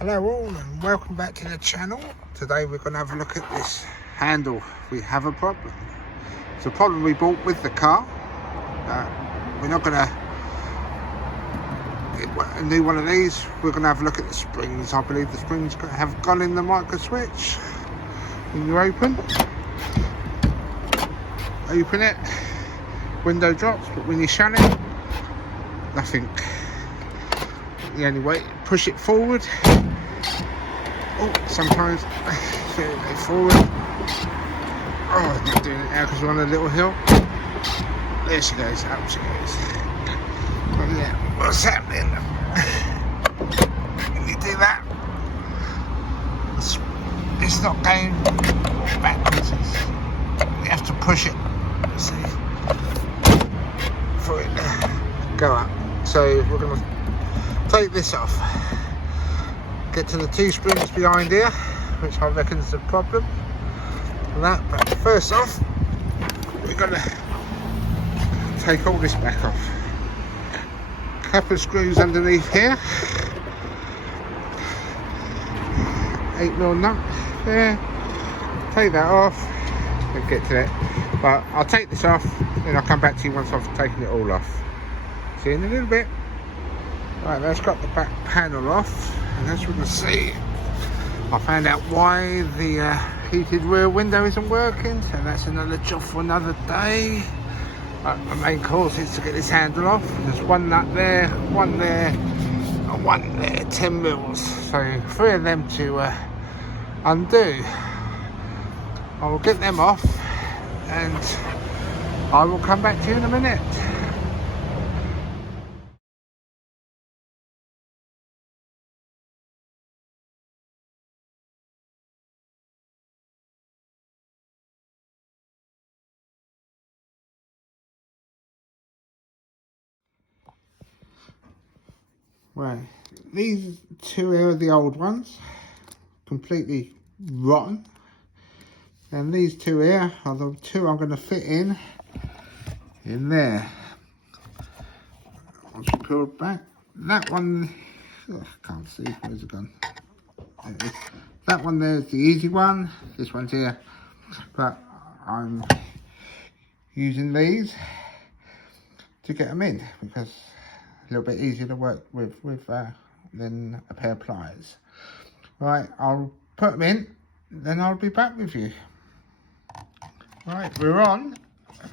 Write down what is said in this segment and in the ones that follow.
Hello all and welcome back to the channel. Today we're going to have a look at this handle. We have a problem. It's a problem we bought with the car. We're not going to get a new one of these. We're going to have a look at the springs. I believe the springs have gone in the micro switch. When you open it, window drops, but when you shut it, nothing. The only way, push it forward. Oh, sometimes go forward. Oh, I'm not doing it now because we're on a little hill. There she goes, out she goes. Oh yeah, what's happening? When you do that, it's not going backwards. You have to push it, see, for it to go up. So we're going to take this off. Get to the two springs behind here, which I reckon is the problem for that. But first off, we're going to take all this back off. Couple of screws underneath here. 8mm nut there. Take that off. We'll get to it. But I'll take this off, then I'll come back to you once I've taken it all off. See you in a little bit. Right, that's got the back panel off. And as we can see, I found out why the heated rear window isn't working, so that's another job for another day. But the main course is to get this handle off. There's one nut there, one there, and one there, 10 mils. So 3 of them to undo. I will get them off and I will come back to you in a minute. Right, these two are the old ones, completely rotten, and these two here are the two I'm going to fit in there. Once you peel it back, that one, oh, I can't see, where's it gone? There it is. That one there is the easy one, this one's here, but I'm using these to get them in because a little bit easier to work with than a pair of pliers. Right, I'll put them in, then I'll be back with you. Right, we're on. A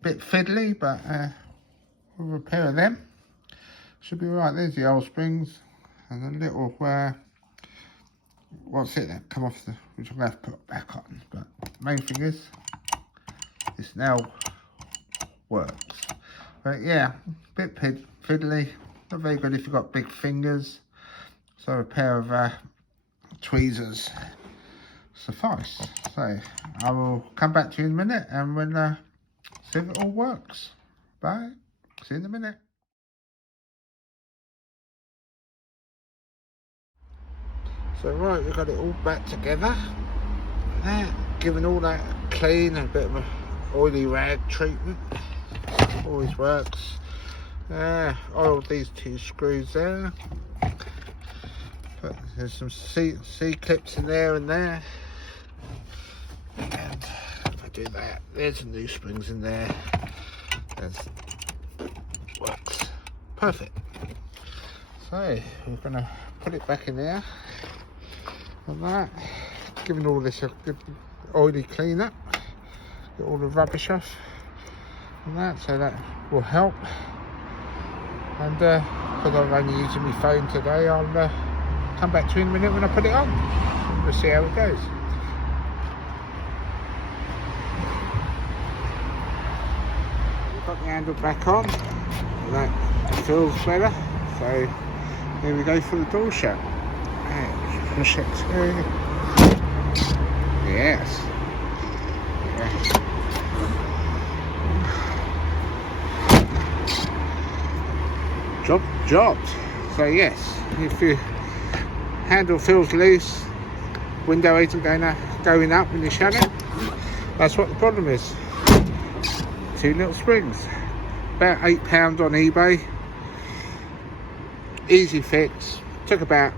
bit fiddly, but with a pair of them, should be right. There's the old springs and a little what's it that come off which I'm going to have to put back on. But main thing is, this now works. But yeah, a bit fiddly, not very good if you've got big fingers. So a pair of tweezers suffice. So I will come back to you in a minute and we'll see if it all works. Bye. See you in a minute. So right, we've got it all back together. Given all that clean and a bit of an oily rag treatment. Always works. Oiled these two screws there. But there's some C clips in there and there. And if I do that, there's some new springs in there. Works perfect. So we're gonna put it back in there. And that, giving all this a good oily clean up. Get all the rubbish off. And that, so that will help. And because I'm only using my phone today, I'll come back to you in a minute when I put it on. We'll see how it goes. We've got the handle back on, and that feels better. So here we go for the door shut. And push it through. Yes. Job. So yes, if your handle feels loose, window isn't going up when you shut it, that's what the problem is. 2 little springs, about £8 on eBay, easy fix, took about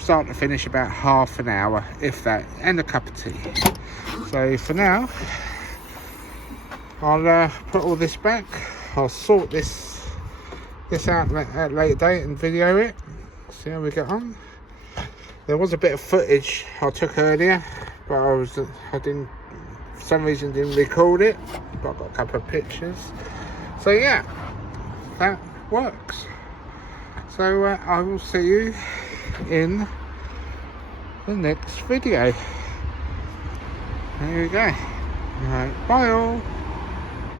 start to finish about half an hour, if that, and a cup of tea. So for now, I'll put all this back. I'll sort this out at a later date and video it. See how we get on. There was a bit of footage I took earlier, but I didn't, for some reason didn't record it, but I've got a couple of pictures. So yeah, that works. So I will see you in the next video. There you go. Alright, bye all.